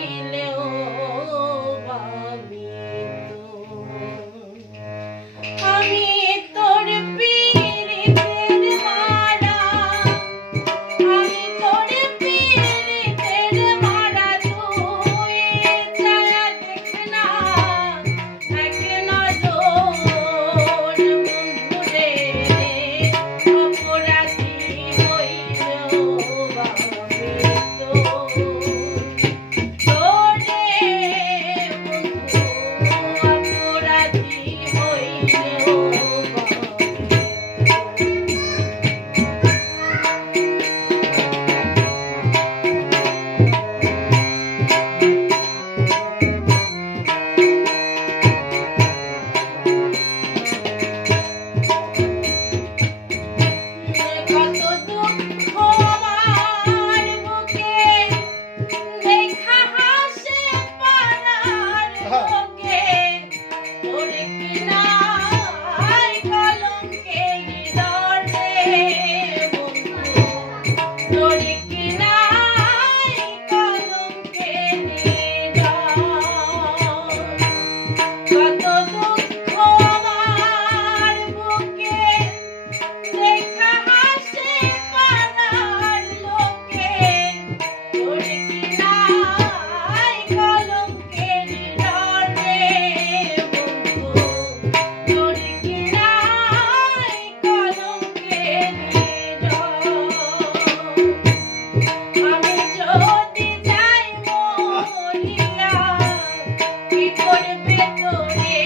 Lady. நிற்கிறார் করে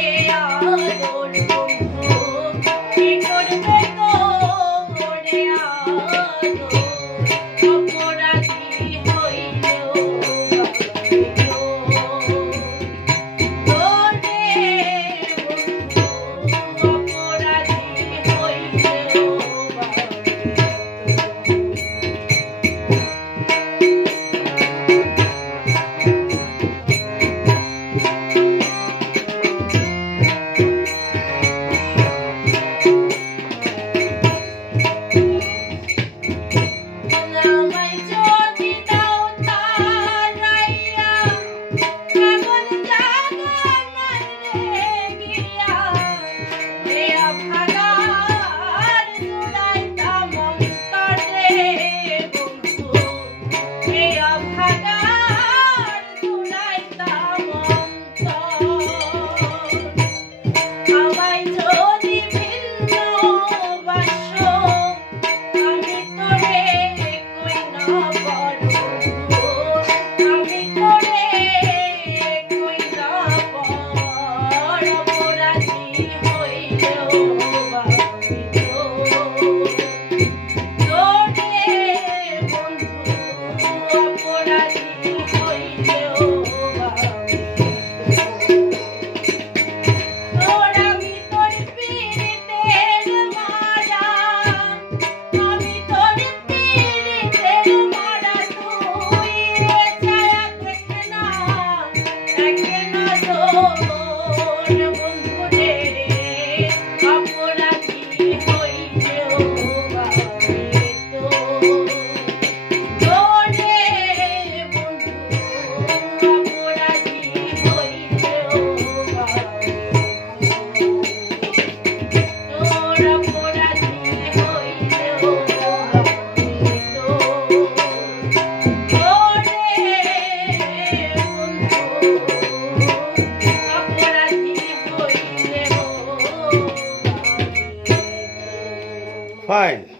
Fine.